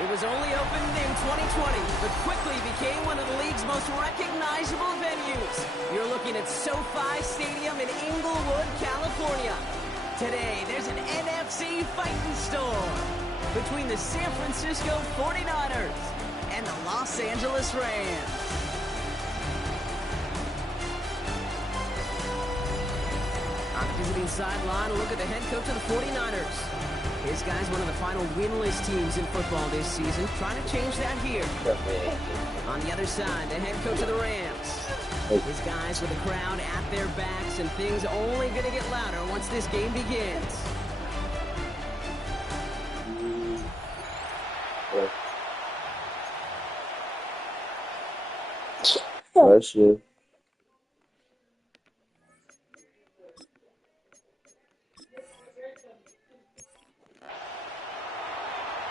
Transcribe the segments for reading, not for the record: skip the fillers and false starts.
It was only opened in 2020, but quickly became one of the league's most recognizable venues. You're looking at SoFi Stadium in Inglewood, California. Today, there's an NFC fighting storm between the San Francisco 49ers and the Los Angeles Rams. On the visiting sideline, a look at the head coach of the 49ers. His guy's one of the final winless teams in football this season, trying to change that here. On the other side, the head coach of the Rams. His guys with the crowd at their backs, and things only going to get louder once this game begins. That's it.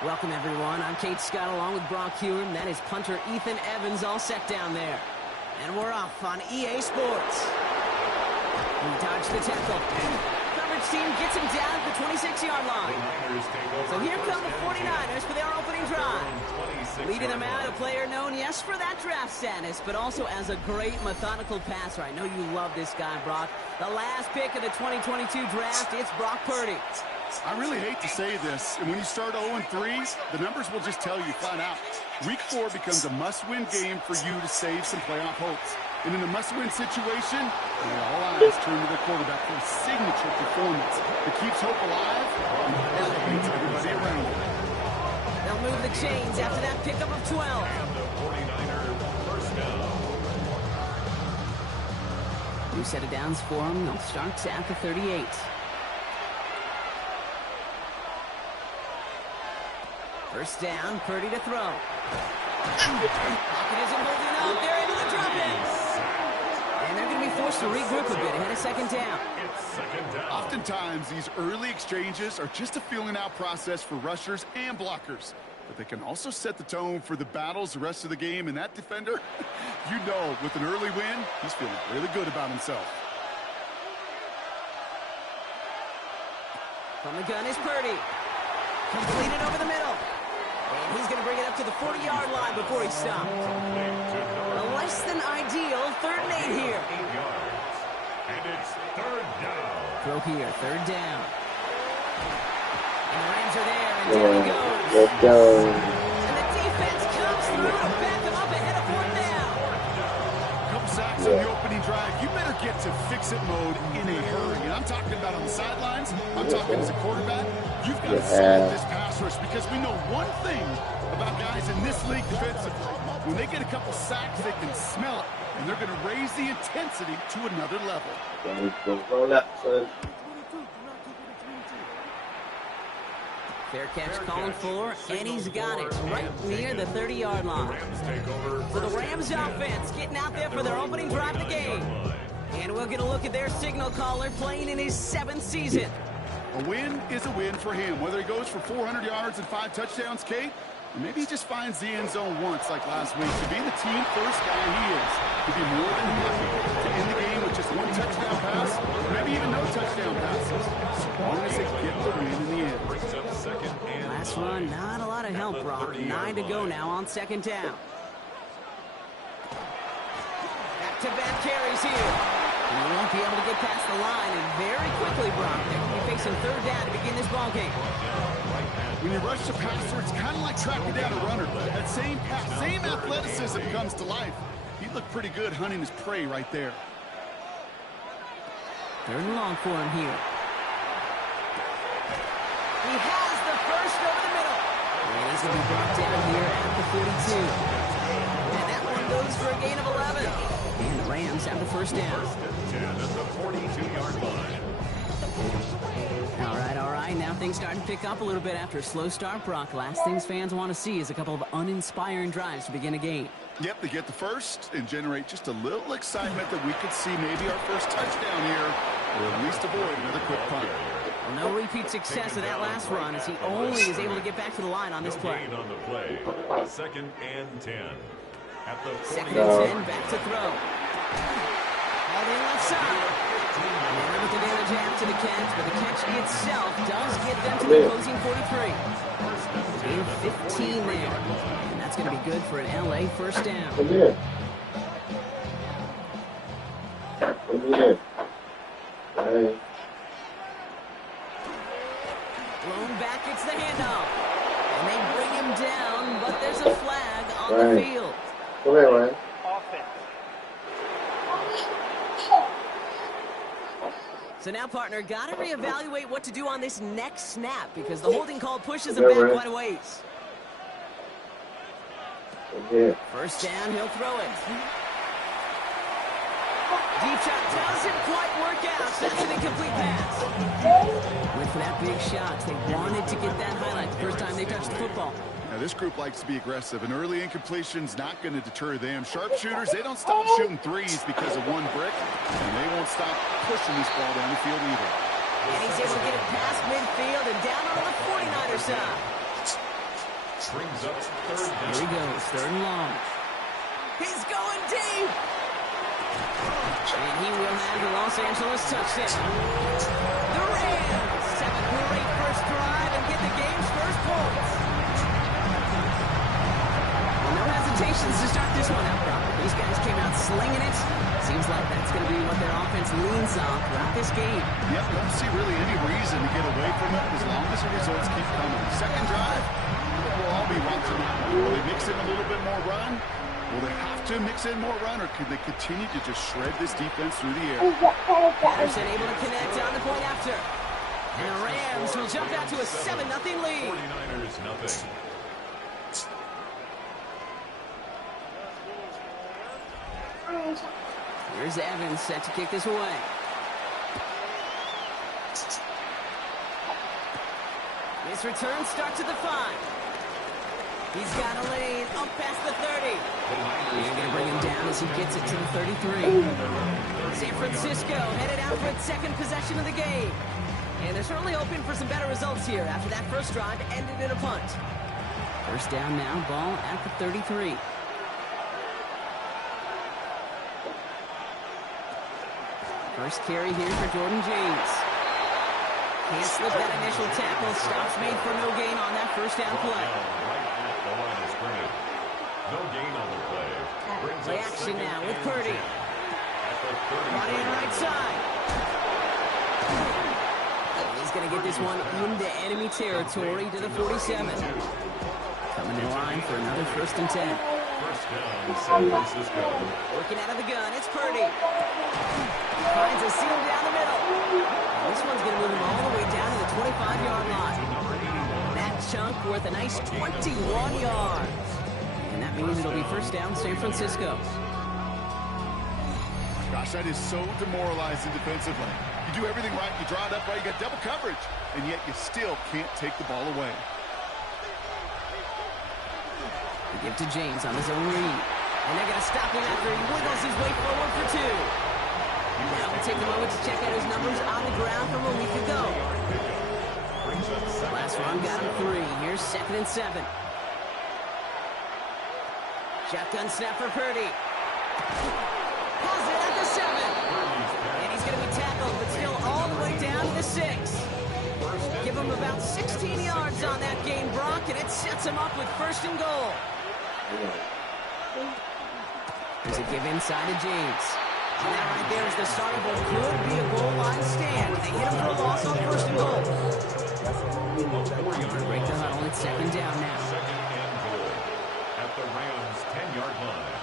Welcome, everyone. I'm Kate Scott along with Brock Hewer, and that is punter Ethan Evans all set down there. And we're off on EA Sports. We dodge the tackle. Coverage team gets him down at the 26-yard line. So here come the 49ers for their opening drive. Leading them out, a player known, yes, for that draft status, but also as a great methodical passer. I know you love this guy, Brock. The last pick of the 2022 draft, it's Brock Purdy. I really hate to say this, and when you start 0-3, the numbers will just tell you flat out. Week 4 becomes a must-win game for you to save some playoff hopes. And in a must-win situation, all eyes turn to the quarterback for a signature performance that keeps hope alive and elevates everybody around him. They'll move the chains after that pickup of 12. And the 49er first down. New set of downs for them. They'll start at the 38. First down, Purdy to throw. Pocket isn't holding up. They're into the drop-ins. And they're going to be forced to regroup a bit ahead of second down. Oftentimes, these early exchanges are just a feeling-out process for rushers and blockers. But they can also set the tone for the battles the rest of the game. And that defender, you know, with an early win, he's feeling really good about himself. From the gun is Purdy. Completed over the middle. And he's going to bring it up to the 40-yard line before he stopped. A less than ideal 3rd and 8 here. 8 yards. And it's 3rd down. Throw here, 3rd down. And the Rams are there, and down he goes. Let's go. And the defense comes through to back him up ahead of 4th down. Couple sacks on the opening drive. You better get to fix-it mode in a hurry. And I'm talking about on the sidelines. I'm talking as a quarterback. You've got to solve this pass rush because we know one thing about guys in this league defensively. When they get a couple sacks, they can smell it, and they're going to raise the intensity to another level. Roll up, son. Fair catch calling for, and he's got it right near the 30-yard line. So the Rams offense getting out there for their opening drive of the game. And we'll get a look at their signal caller playing in his 7th season. A win is a win for him, whether he goes for 400 yards and 5 touchdowns, Kate, or maybe he just finds the end zone once like last week. To be the team-first guy he is, to be more than happy to end the game with just 1 touchdown pass, or maybe even no touchdown passes, as long as they get the win in the end. Last run, not a lot of help, Brock. 9 to go now on 2nd down. Back-to-back carries here. And he won't be able to get past the line, and very quickly, Brock, they're going to be facing 3rd down to begin this ballgame. When you rush the passer, it's kind of like tracking down a runner. That same pass, same athleticism comes to life. He looked pretty good hunting his prey right there. 3rd and long for him here. He has the first over the middle. And he's going to be brought down here at the 42. And that one goes for a gain of 11. And the Rams have the first down. At the 42-yard line. All right. Now things starting to pick up a little bit after a slow start, Brock. Last things fans want to see is a couple of uninspiring drives to begin a game. Yep, they get the first and generate just a little excitement that we could see maybe our first touchdown here, or at least avoid another quick punt. Well, no repeat success of that last run as he only is able to get back to the line on this play. On the play. 2nd and 10. At the 2nd and 10, back to throw. All in left side. And with advantage after the catch, but the catch itself does get them to the opposing 43. Gain 15 there. And that's going to be good for an LA first down. Come here. Come here. Hey. Blown back, it's the handoff. And they bring him down, but there's a flag on the field. Come here, Ryan. So now, partner, got to reevaluate what to do on this next snap because the holding call pushes him back quite a ways. First down, he'll throw it. Deep shot doesn't quite work out. That's an incomplete pass. Went for that big shot. They wanted to get that highlight the first time they touched the football. Now, this group likes to be aggressive. An early incompletion's not going to deter them. Sharpshooters, they don't stop shooting threes because of one brick, and they won't stop pushing this ball down the field either. And he's able to get it past midfield and down on the 49er side. Brings up third down. Here he goes, third and long. He's going deep. And he will have the Los Angeles touchdown. The Rams have a great first drive and get the game's first points. Well, no hesitations to start this one out, Robert. These guys came out slinging it. Seems like that's going to be what their offense leans on throughout this game. Yep, don't see really any reason to get away from it as long as the results keep coming. Second drive, we'll all be watching. Will they mix in a little bit more run? Will they have to mix in more run, or could they continue to just shred this defense through the air? Patterson able to connect on the point after. And the Rams will jump out to a 7-0 lead. 49ers nothing. Here's Evans set to kick this away. This return starts at the 5. He's got a lane up past the 30. They're going to bring him down as he gets it to the 33. San Francisco headed out for its second possession of the game. And they're certainly hoping for some better results here after that first drive ended in a punt. First down now, ball at the 33. First carry here for Jordan James. Can't slip that initial tackle. Stops made for no gain on that first down play. Right at the line of scrimmage. No gain on the play. Brings Play up action second now with and Purdy. 10. At the 30. Brought in right side. He's going to get this one into enemy territory to the 47. Coming in line for another first and 10. First down, San Francisco. Working out of the gun, it's Purdy. Finds a seam down the middle. And this one's going to move him all the way down to the 25-yard line. That chunk worth a nice 21 yards. And that means it'll be first down San Francisco. Gosh, that is so demoralizing defensively. You do everything right, you draw it up right, you got double coverage, and yet you still can't take the ball away. They give to James on his own read. And they're going to stop him after he wiggles his way forward for 2. Now we'll take a moment to check out his numbers on the ground from a week ago. Last run got him 3. Here's second and 7. Shotgun snap for Purdy. Pulls it at the 7. And he's going to be tackled, but still all the way down to the 6. Give him about 16 yards on that gain, Brock, and it sets him up with first and goal. There's a give inside to James. And that right there is the start of what could be a goal line stand. They hit him for a loss on first and goal. Break the huddle. It's second down now. Second and goal at the Rams' 10-yard line.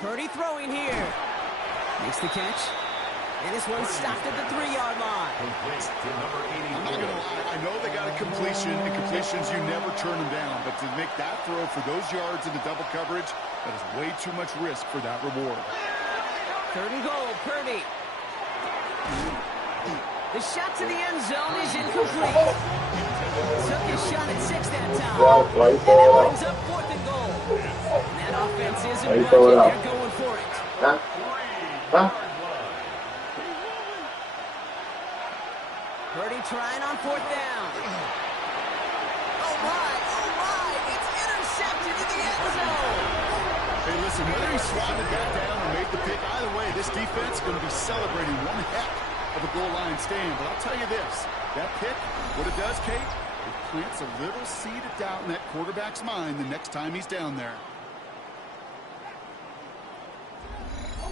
Purdy throwing here. Makes the catch. And this one stopped at the 3-yard line. Complete to number 81. I'm not going to lie, I know they got a completion, and completions, you never turn them down. But to make that throw for those yards into double coverage, that is way too much risk for that reward. Third and goal, Purdy. The shot to the end zone is incomplete. Took his shot at 6 that time. And that brings up fourth and goal. And that offense isn't budging. They're going for it. Purdy trying on fourth down. Oh my, it's intercepted in the end zone. Hey, listen, whether he swatted that down or made the pick, either way, this defense is going to be celebrating one heck of a goal line stand. But I'll tell you this, that pick, what it does, Kate, it plants a little seed of doubt in that quarterback's mind the next time he's down there.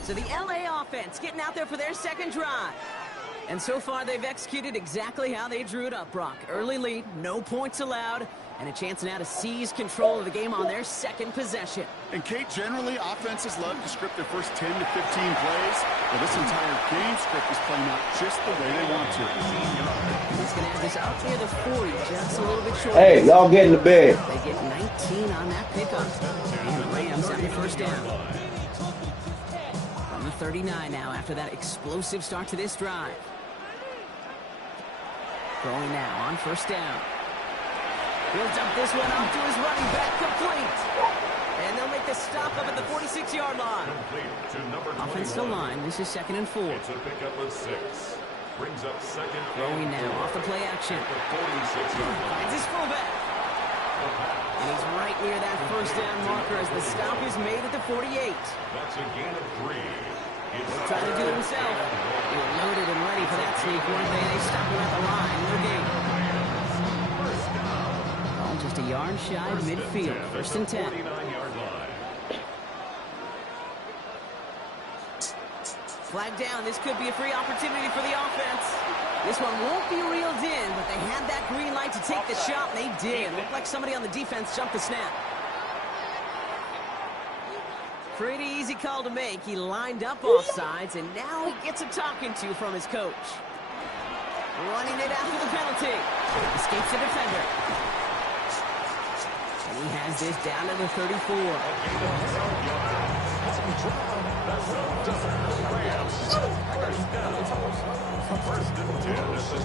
So the LA offense getting out there for their second drive. And so far, they've executed exactly how they drew it up, Brock. Early lead, no points allowed, and a chance now to seize control of the game on their second possession. And, Kate, generally, offenses love to script their first 10 to 15 plays. Well, this entire game script is playing out just the way they want to. He's going to have this up near the 40, just a little bit short. Hey, y'all get in the bed. They get 19 on that pickup. And the Rams have the first down. From the 39 now after that explosive start to this drive. Throwing now on first down. He'll dump this one off to his running back, complete. And they'll make the stop up at the 46-yard line. Offensive line, this is 2nd and 4. It's a pickup of 6. Brings up 2nd. Throwing now off the play action. Finds his fullback. And he's right near that first down marker as the stop is made at the 48. That's a gain of 3. He'll try to do it himself. They're loaded and ready for that sneak. One thing, they stop him at the line. No gain. Ball just a yard shy of midfield. 1st and 10. 49-yard line. Flag down. This could be a free opportunity for the offense. This one won't be reeled in, but they had that green light to take the shot, and they did. Looked like somebody on the defense jumped the snap. Pretty easy call to make. He lined up offsides, and now he gets a talking to from his coach. Running it after the penalty. Escapes the defender. And he has this down to the 34.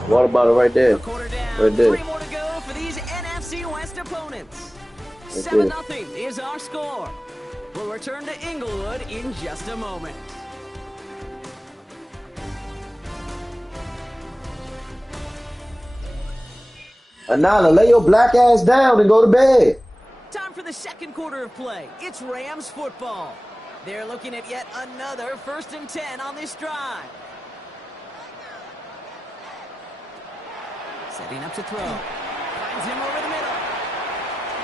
What about it right there? Right there. 3 more to go for these NFC West opponents. 7-0 is our score. We'll return to Inglewood in just a moment. Anana, lay your black ass down and go to bed. Time for the second quarter of play. It's Rams football. They're looking at yet another 1st and 10 on this drive. Setting up to throw. Finds him over the middle.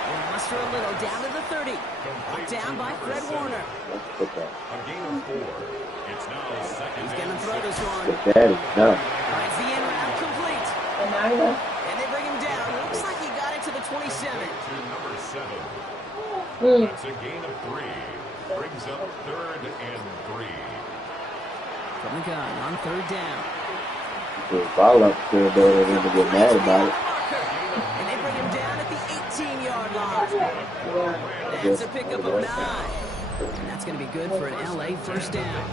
We'll muster a little down to the 30. Brought down by Fred Warner. A gain of 4. It's now 2nd. He's going to throw this one. Daddy, no. Finds the in route complete. And they bring him down. Looks like he got it to the 27. To number 7. That's a gain of 3. Brings up 3rd and 3. From the gun on 3rd down. Ball up there, though, they get mad about it. And they bring him down at the 18-yard line. That's a pickup of 9. And that's going to be good for an LA first down.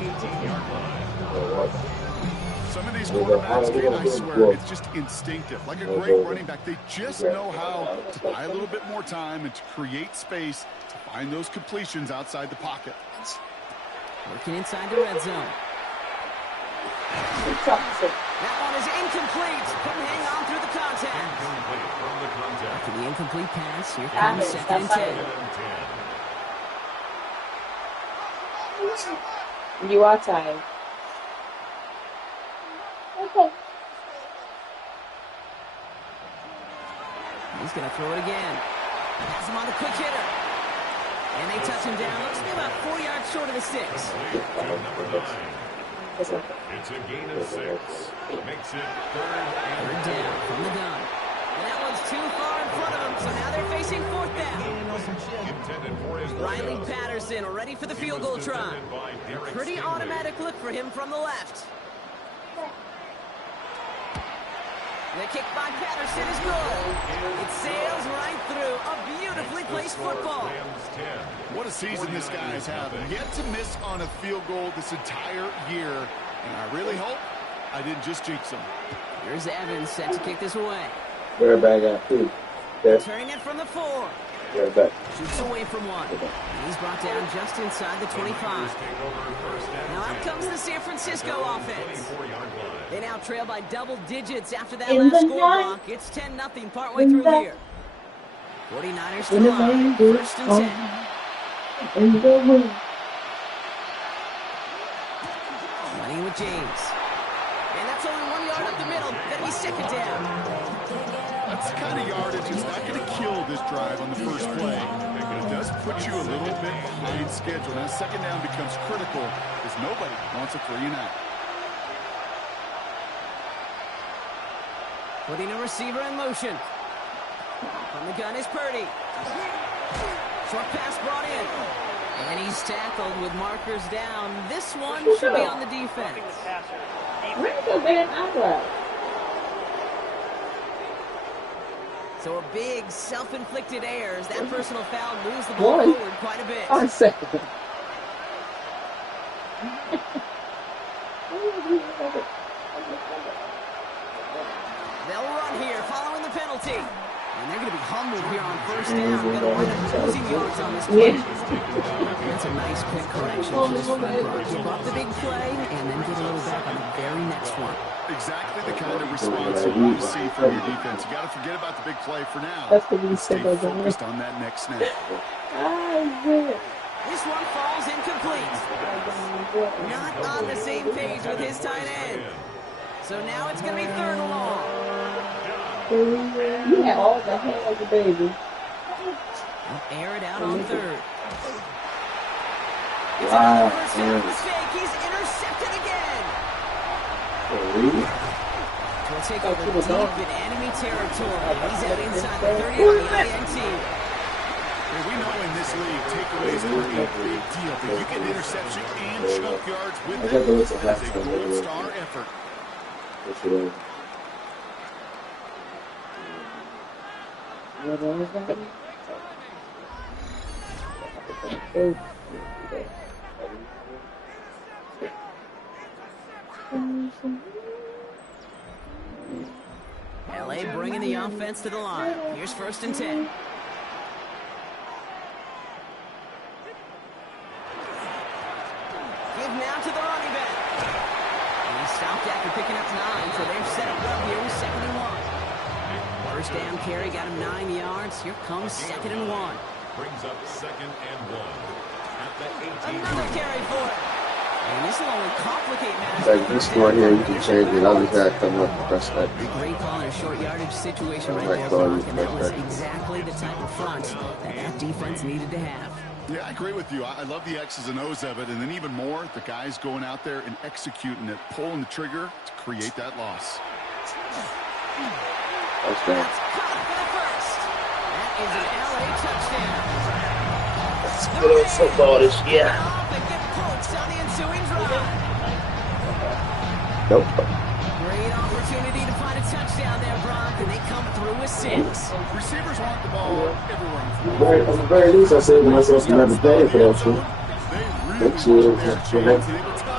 Some of these quarterbacks, Kate, I swear, it's just instinctive. Like a great running back, they just know how to buy a little bit more time and to create space to find those completions outside the pocket. Working inside the red zone. That one is incomplete. Couldn't hang on through the contact. After the incomplete pass, here comes 2nd and 10. You are tired. Okay. He's going to throw it again. Has him on the quick hitter. And they touch him down. Looks to be about 4 yards short of the 6. It's a gain of 6. Makes it 3rd down from the gun. And that one's too far in front of them, so now they're facing 4th down. Riley Patterson ready for the field goal try. Pretty automatic look for him from the left. The kick by Patterson is good. It sails right through. A beautifully placed football. What a season this guy is having. Yet to miss on a field goal this entire year. And I really hope I didn't just jinx him. Here's Evans set to kick this away. Very bad guy, too. Turning it from the 4. Very bad. Shoots away from one. And he's brought down just inside the 25. Now out comes the San Francisco offense. They now trail by double digits after that last score block. It's 10-0 partway through here. 49ers still on. 1st and 10. Running with James. And that's only 1 yard up the middle. That'll be second down. That's the kind of yardage that's not going to kill this drive on the first play, but it does put you a little bit behind schedule. Now, second down becomes critical because nobody wants a 3-and-out. Putting a receiver in motion. From the gun is Purdy. Short pass brought in. And he's tackled with markers down. This one should be on the defense. So a big self-inflicted error. That personal foul moves the ball forward quite a bit. They'll run here following the penalty. And they're going to be humbled here on first down. Going to wind up losing yards on this play. That's a nice quick correction for this front run. Give up the big play and then get a little back on the very next one. Exactly the kind of response you want to see from your defense. You got to forget about the big play for now. Stay focused on that next snap. This one falls incomplete. Not on the same page with his tight end. So now it's going to be third and long. You have all the hair of the baby. Air it out on third. It's another first down mistake. He's intercepted again. He'll take over deep in enemy territory. He's out inside the 30 on the INT. We know in this league, takeaways are a big deal, but you get interception and chunk yards with them. That's a gold star effort. LA bringing the offense to the line. Here's first and 10. Give now to the running back. And he stopped after picking up 9, so they're set up well here with 2nd and 1. First down carry got him 9 yards. Here comes 2nd and 1. Brings up 2nd and 1. At the 18. Another carry for it. And this will only complicate matters. Like this one here, you can change it. I'll just have to come up and press that. Great call in a short yardage situation right there, Brock, and that was exactly the type of front that defense needed to have. Yeah, I agree with you. I love the X's and O's of it, and then even more, the guys going out there and executing it, pulling the trigger to create that loss. That's caught for the first. That is an LA touchdown. It's good old football this year. On the ensuing drive. Nope. Great opportunity to find a touchdown there, Brock, and they come through with 6. Receivers want the ball everywhere. At the very least, I said to myself, another day for that shit. They will tell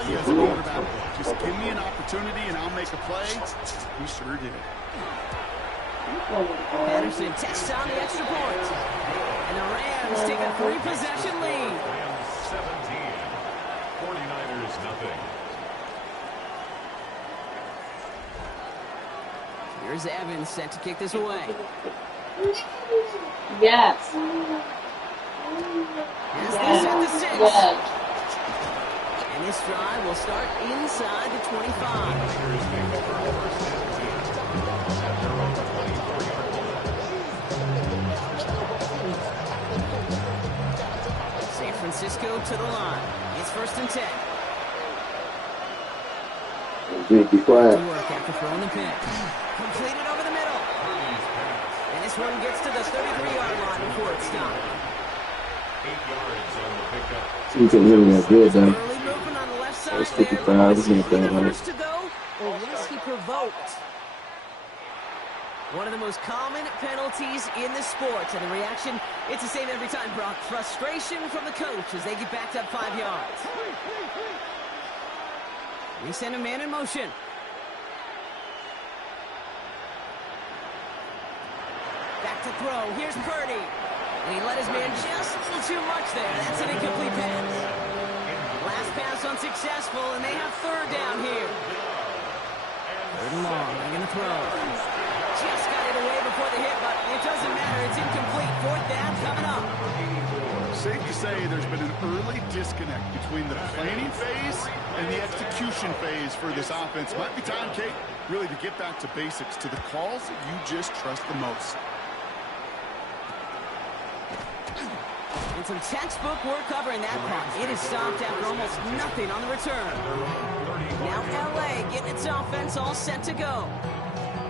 you as a quarterback, just give me an opportunity and I'll make a play. He sure did. Anderson tests on the extra point. And the Rams take a 3-possession lead. 17. 49ers nothing. Here's Evans set to kick this away. Yes. As they set the 6. Yes. And this drive will start inside the 25. San Francisco to the line. It's first and 10. Be quiet. To work after throwing the pick. Completed over the middle. And this one gets to the 33-yard line before it's stopped. 8 yards on the pickup. See, you can hear me that good, though. Early movement on the left side That's there. 55. This ain't Was he bad, the right? first to go, or was he provoked? One of the most common penalties in the sport. And the reaction, it's the same every time, Brock. Frustration from the coach as they get backed up 5 yards. We send a man in motion. Back to throw. Here's Purdy. And he let his man just a little too much there. That's an incomplete pass. Last pass unsuccessful, and they have third down here. Third and long. They're going to throw. Just got it away before for the hit, but it doesn't matter. It's incomplete. Fourth down coming up. Safe to say there's been an early disconnect between the planning phase and the execution phase for this offense. Might be time, Kate, really to get back to basics, to the calls that you just trust the most. And some textbook work covering that punt. It is stopped after almost nothing on the return. Now LA getting its offense all set to go.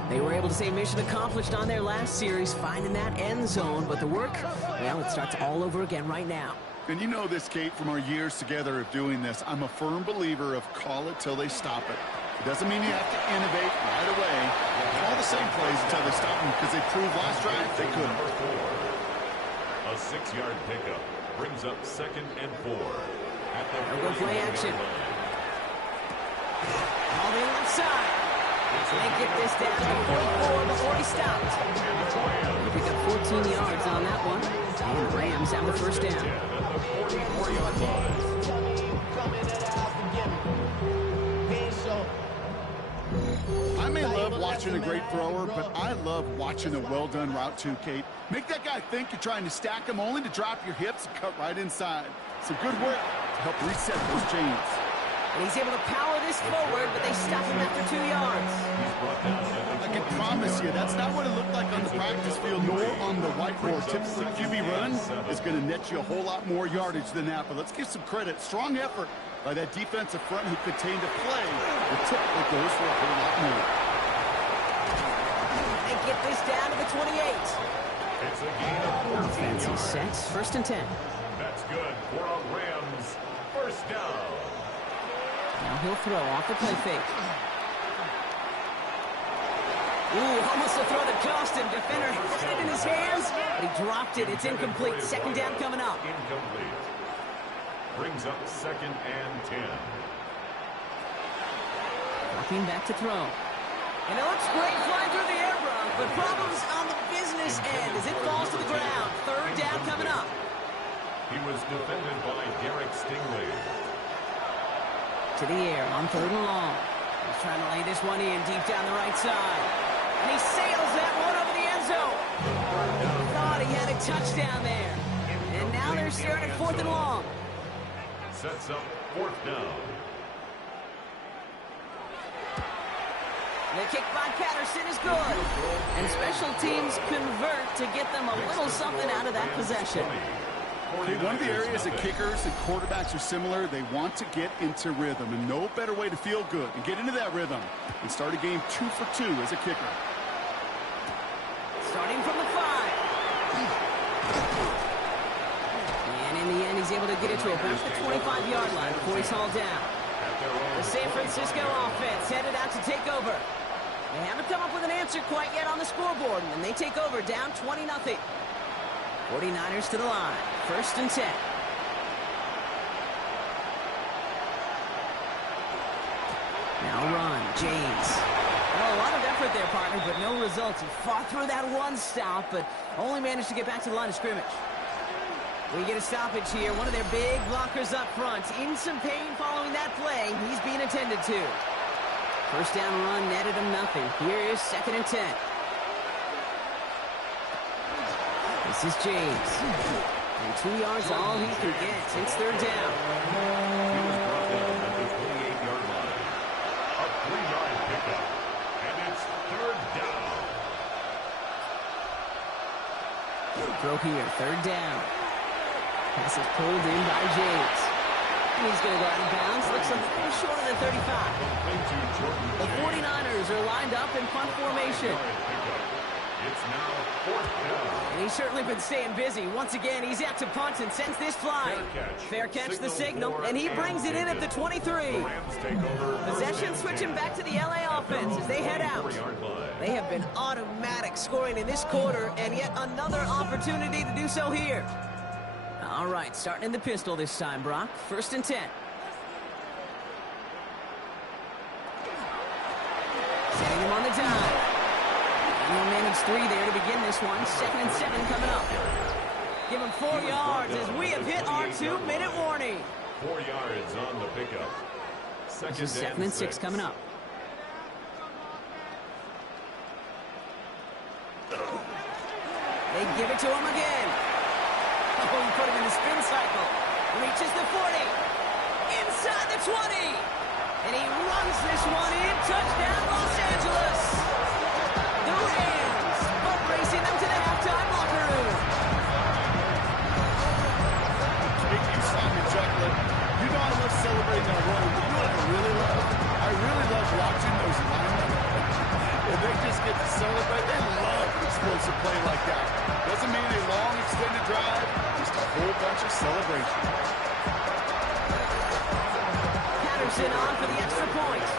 They were able to say mission accomplished on their last series, finding that end zone. But the work, well, it starts all over again right now. And you know this, Kate, from our years together of doing this. I'm a firm believer of call it till they stop it. It doesn't mean you have to innovate right away. Call the same plays until they stop them, because they proved last drive they couldn't. A 6-yard pickup brings up 2nd and 4. They'll go play action. All the left side. They get this down to 44 before he stopped. He picked up 14 yards on that one. And the Rams have the first down. I may love watching a great thrower, but I love watching a well-done route too, Kate. Make that guy think you're trying to stack him, only to drop your hips and cut right inside. Some good work to help reset those chains. And he's able to power this forward, but they stop him after 2 yards. I can promise you, that's not what it looked like on the practice field nor on the whiteboard. Typically, QB run is going to net you a whole lot more yardage than that. But let's give some credit. Strong effort by that defensive front who contained a play that typically goes for a whole lot more. They get this down to the 28. It's a gain of 14 Fancy yards. sets, 1st and 10. That's good for a Rams first down. Now he'll throw off the play fake. Ooh, almost a throw that cost him. Defender had it in his hands, but he dropped it. It's incomplete. 2nd down coming up. Incomplete. Brings up 2nd and 10. Walking back to throw. And it looks great flying through the air, Brock, but problems on the business end as it falls to the ground. 3rd down coming up. He was defended by Derek Stingley. To the air on 3rd and long. He's trying to lay this one in deep down the right side. And he sails that one over the end zone. Thought he had a touchdown there. And now they're staring at 4th and long. Sets up 4th down. The kick by Patterson is good. And special teams convert to get them a little something out of that possession. One of the areas that kickers and quarterbacks are similar, they want to get into rhythm, and no better way to feel good and get into that rhythm and start a game 2 for 2 as a kicker. Starting from the 5. And in the end, he's able to get it to about the 25-yard line before he's hauled down. The San Francisco offense headed out to take over. They haven't come up with an answer quite yet on the scoreboard, and they take over down 20-0. 49ers to the line. 1st and 10. Now run. James. Oh, a lot of effort there, partner, but no results. He fought through that one stop, but only managed to get back to the line of scrimmage. We get a stoppage here. One of their big blockers up front. In some pain following that play. He's being attended to. 1st down run netted him nothing. Here is 2nd and 10. This is James. And 2 yards all he can get. It's 3rd down. He was brought down at the 28-yard line. A 3-yard pickup. And it's 3rd down. Throw here. 3rd down. Pass is pulled in by James. And he's going to go out of bounds. Looks a little short of the 35. The 49ers are lined up in punt formation. It's now 4th down. And he's certainly been staying busy. Once again, he's out to punt and sends this flying. Fair catch, the signal, and he brings it in at the 23. Possession switching back to the LA offense as they head out. They have been automatic scoring in this quarter, and yet another opportunity to do so here. All right, starting in the pistol this time, Brock. 1st and 10. Setting him on the dive. And he'll manage 3 there to begin this one. 2nd and 7 coming up. Give him 4 yards as we have hit our 2-minute warning. 4 yards on the pickup. 2nd and 6 coming up. They give it to him again. Oh, he put him in the spin cycle. Reaches the 40. Inside the 20. And he runs this one in. Touchdown, Los Angeles. The Rams boat racing them to the halftime locker room. If you saw me chuckling, you know I love celebrating our run, but you know what I really love? I really love watching those linemen. If they just get to celebrate, they love explosive play like that. Doesn't mean a long, extended drive, just a whole bunch of celebration. Patterson on for the extra point.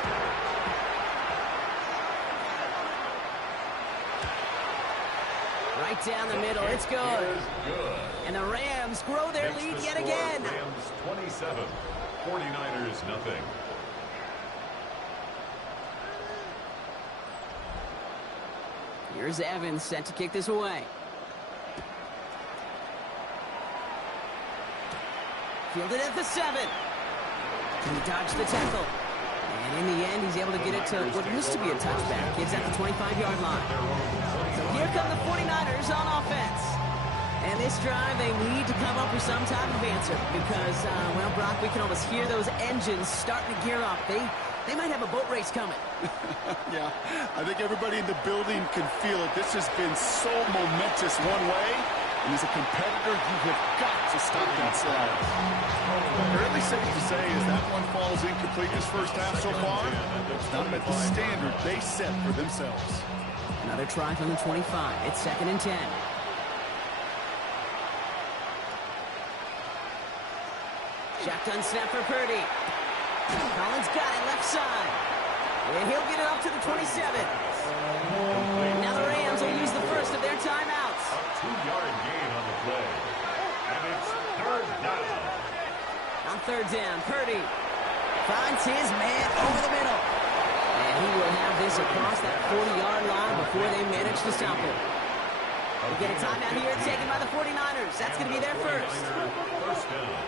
Right down the middle, it's good. And the Rams grow their lead yet again. Rams 27, 49ers nothing. Here's Evans set to kick this away. Fielded at the 7. He dodged the tackle. And in the end, he's able to get it to what used to be a touchback. It's at the 25-yard line. So here come the 49ers on offense. And this drive, they need to come up with some type of answer. Because, well, Brock, we can almost hear those engines starting to gear up. They might have a boat race coming. Yeah, I think everybody in the building can feel it. This has been so momentous one way. And as a competitor, you have got to stop that slide. Fairly safe to say as that one falls incomplete this first half so far, it's not met the standard they set for themselves. Another try from the 25. It's 2nd and 10. Shotgun snap for Purdy. Collins got it left side. And he'll get it up to the 27. Now the Rams will use the first of their timeouts. A 2-yard gain on the play. And it's 3rd down. On 3rd down, Purdy finds his man over the middle. And he will have this across that 40-yard line before they manage to stop him. We get a timeout here taken by the 49ers. That's going to be their first. First down.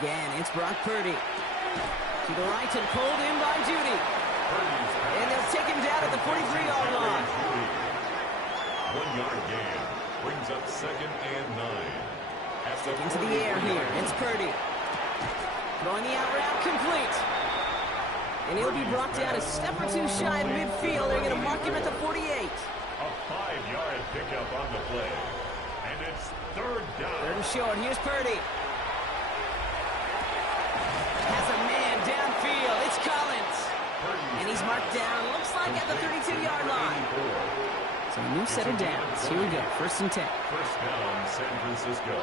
Again, it's Brock Purdy. To the right and pulled in by Judy. And they'll take him down at the 43-yard line. 1-yard gain brings up 2nd and 9. Sticking to the air here. It's Purdy. Throwing the out route complete. And he'll be brought down a step or two shy of midfield. They're going to mark him at the 48. A 5-yard pickup on the play. And it's 3rd down. 3rd and short. Here's Purdy. Has a man downfield. It's Collins. And he's marked down, looks like at the 32-yard line. So a new set of downs. Here we go. 1st and 10. First down, San Francisco.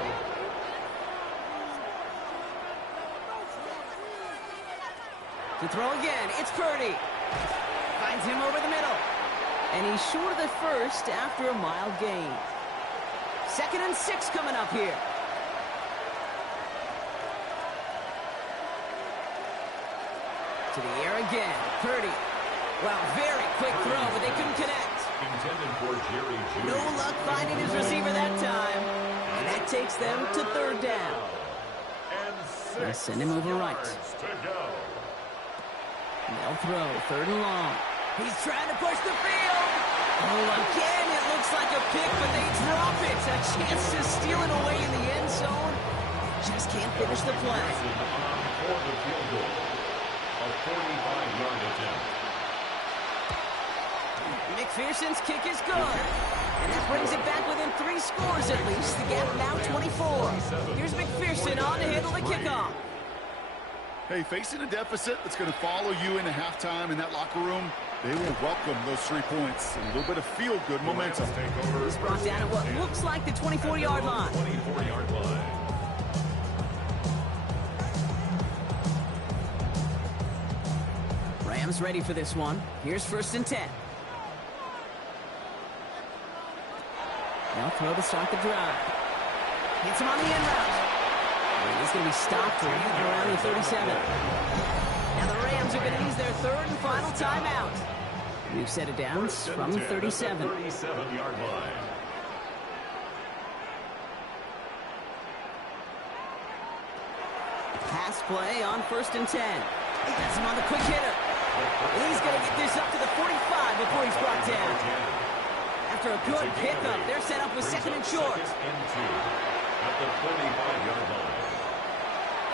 To throw again, it's Purdy. Finds him over the middle. And he's short of the first after a mild gain. 2nd and 6 coming up here. To the air again, Purdy. Well, very quick throw, but they couldn't connect. Intended for Jerry Judy. No luck finding his receiver that time. And that takes them to 3rd down. And They'll send him over right. to go. They'll throw, 3rd and long. He's trying to push the field. Oh, again, it looks like a pick, but they drop it. A chance to steal it away in the end zone. Just can't finish the play. For the field goal. A 45-yard attempt. McPherson's kick is good. And that brings it back within 3 scores at least. The gap now 24. Here's McPherson on to handle the kickoff. Hey, facing a deficit that's going to follow you into halftime in that locker room, they will welcome those 3 points and a little bit of feel-good momentum. He's brought down at what looks like the 24-yard line. 24-yard line. Rams ready for this one. Here's 1st and 10. They'll throw to start the drive. Hits him on the end route. And he's going to be stopped right around the 37. Now the Rams are going to use their 3rd and final timeout. New set of downs from the 37. 37-yard line. Pass play on 1st and 10. That's him on the quick hitter. And he's going to get this up to the 45 before he's brought down. After a good pickup, they're set up with second and short. At the 45-yard line.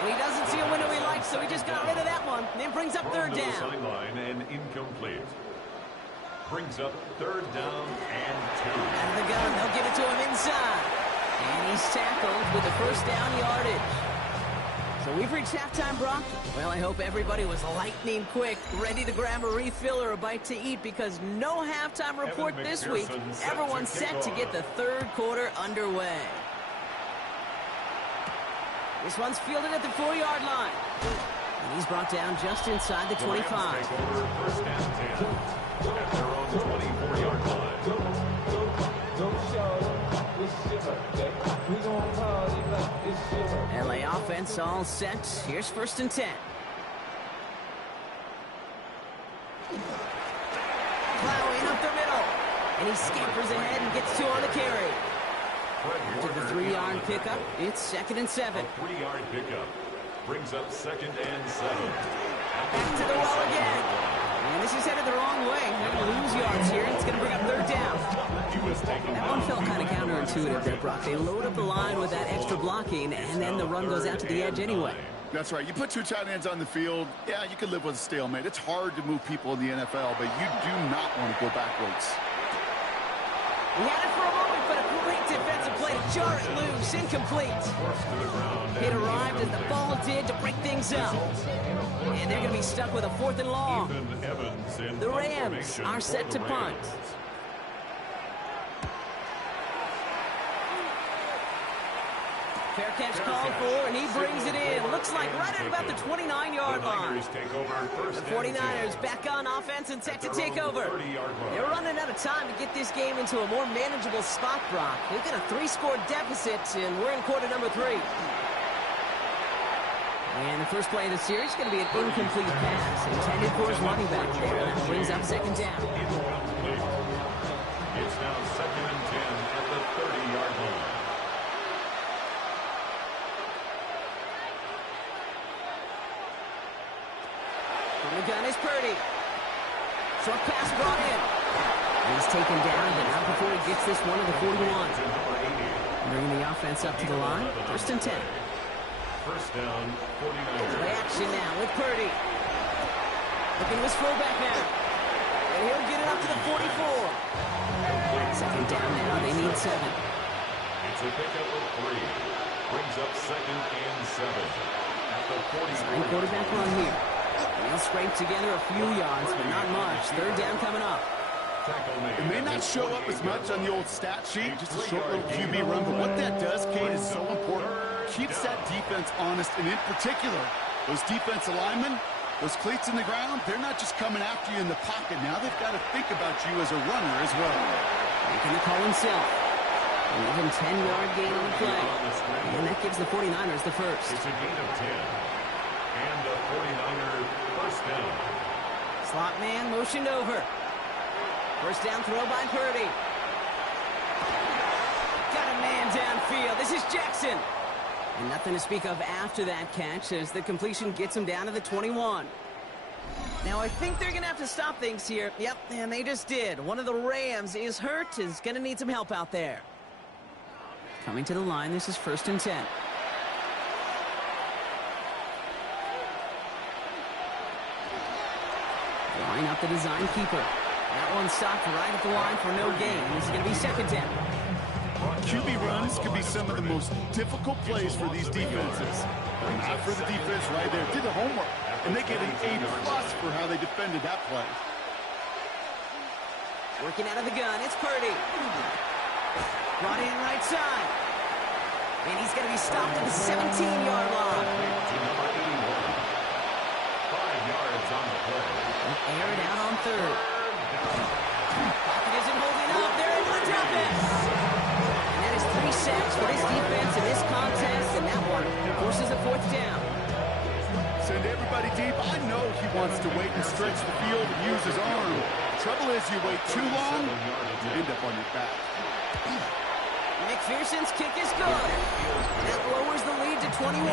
Well, he doesn't see a window he likes, so he just got rid of that one. And then brings up third down. Sideline and incomplete. Brings up third down and 2. Out of the gun, they'll give it to him inside. And he's tackled with the first down yardage. So we've reached halftime, Brock. Well, I hope everybody was lightning quick, ready to grab a refill or a bite to eat, because no halftime report this week. Everyone's set to get the third quarter underway. This one's fielded at the 4-yard line. And he's brought down just inside the 25. First and 10 at their own 24-yard line. LA offense all set. Here's first and 10. Plowing up the middle. And he scampers ahead and gets 2 on the carry. After the 3-yard pickup, it's second and 7. 3-yard pickup brings up second and 7. Back to the wall again. And this is headed the wrong way. They're going to lose yards here. It's going to bring up third down. That one felt kind of counterintuitive there, Brock. They load up the line with that extra blocking, and then the run goes out to the edge anyway. That's right. You put 2 tight ends on the field, yeah, you could live with a stalemate. It's hard to move people in the NFL, but you do not want to go backwards. He had it for a moment, but a great defensive play to jar it loose. Incomplete. It arrived as the ball did to break things up. And they're going to be stuck with a 4th and long. The Rams are set to punt. Fair catch called for, and he brings it in. Looks like right at about the 29-yard line. The 49ers back on offense and set to take over. They're running out of time to get this game into a more manageable spot, Brock. They've got a 3-score deficit, and we're in quarter number 3. And the first play of the series is going to be an incomplete pass, intended for his running back there. That brings up second down. It's now second and 10 at the 30-yard line. From the gun is Purdy. Short pass brought in. He's taken down, but not before he gets this one to the 41. Bringing the offense up to the line. First and 10. First down, 49ers. Play action now with Purdy. Looking to his fullback now. And he'll get it up to the 44. Second down now. They need 7. It's a pickup of 3. Brings up second and 7 at the 40. Quarterback run here. He'll scrape together a few yards, but not much. Third down coming up. It may not show up as much on the old stat sheet, just a short little QB run, but what that does, Kate, is so important. Keeps that defense honest, and in particular, those defensive linemen, those cleats in the ground, they're not just coming after you in the pocket. Now they've got to think about you as a runner as well. Making the call himself. An even 10-yard gain on the play. And that gives the 49ers the first. It's a gain of 10. And the 49er first down. Slot man motioned over. First down throw by Purdy. Got a man downfield. This is Jackson. And nothing to speak of after that catch as the completion gets him down to the 21. Now I think they're going to have to stop things here. Yep, and they just did. One of the Rams is hurt, is going to need some help out there. Coming to the line, this is first and 10. Line up the design keeper. That one stopped right at the line for no gain. This is going to be second down. QB runs could be some of the most difficult plays for these defenses. Not for the defense right there. Did the homework, and they get an A+ for how they defended that play. Working out of the gun, it's Purdy. Brought in right side. And he's going to be stopped at the 17-yard line. 5 yards on the play. Air it out on third. Pocket isn't holding up. They're able to drop it. And that is 3 sacks for this defense in this contest. And that one forces a fourth down. Send everybody deep. I know he wants to wait and stretch the field and use his arm. Trouble is, you wait too long, you end up on your back. McPherson's kick is good. That lowers the lead to 21.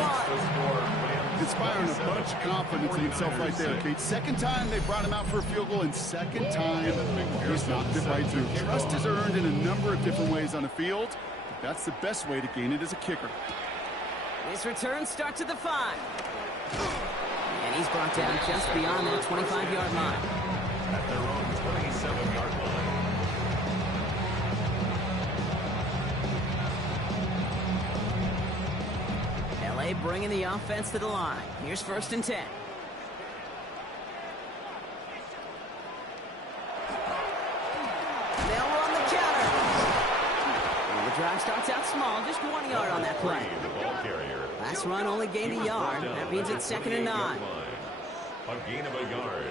Inspiring a bunch of confidence in himself right there, Kate. Second time they brought him out for a field goal, and second time he's knocked it right through. Trust is earned in a number of different ways on the field. But that's the best way to gain it as a kicker. This return starts at the 5. And he's brought down just beyond that 25-yard line. At their own 27-yard line. LA bringing the offense to the line. Here's 1st and 10. They'll run the counter. And the drive starts out small, just 1 yard on that play. The ball carrier. Last run only gained a yard. That means it's 2nd and 9. A gain of a yard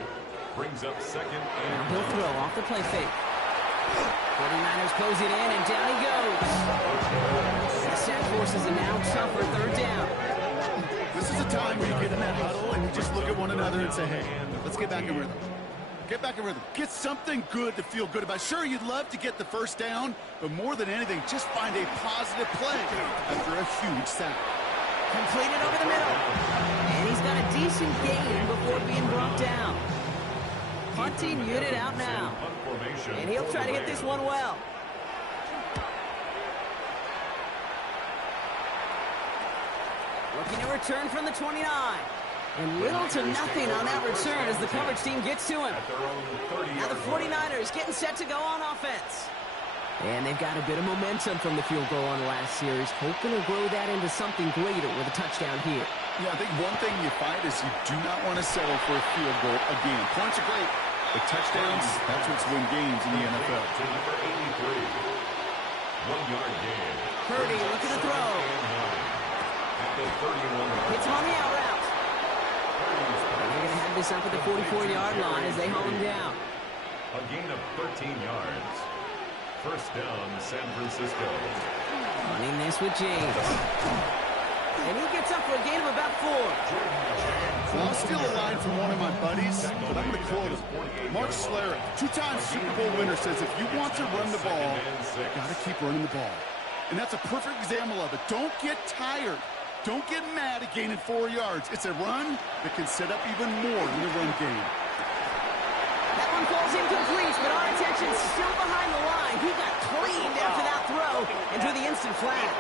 brings up 2nd and Now he'll throw off the play fake. 49ers close it in, and down he goes. The sack forces a now tougher 3rd down. This is a time where you get in that huddle and you just look at one another and say, hey, let's get back in rhythm. Get back in rhythm. Get something good to feel good about. Sure, you'd love to get the 1st down, but more than anything, just find a positive play after a huge sack. Completed over the middle. And he's got a decent gain before being brought down. Punting unit out now. And he'll try to hit this one well. Looking to return from the 29. And little to nothing on that return as the coverage team gets to him. Now the 49ers getting set to go on offense. And they've got a bit of momentum from the field goal on the last series, hoping to grow that into something greater with a touchdown here. Yeah, I think one thing you find is you do not want to settle for a field goal again. Points are great, but touchdowns, that's what's win games in the NFL. To number 83. 1-yard gain. Purdy looking to throw. At the 31. Hits him on the out route. And they're going to have this up at the 44-yard line as they haul him down. A gain of 13 yards. 1st down, San Francisco. Running this with James. And he gets up for a gain of about 4. Well, I'll steal a line from one of my buddies, but I'm going to quote him. Mark Schlereth, 2-time Super Bowl winner, says if you want to run the ball, you got to keep running the ball. And that's a perfect example of it. Don't get tired. Don't get mad at gaining 4 yards. It's a run that can set up even more in the run game. That one falls incomplete, but our attention's still behind the line. He got cleaned after that throw and drew the instant flag.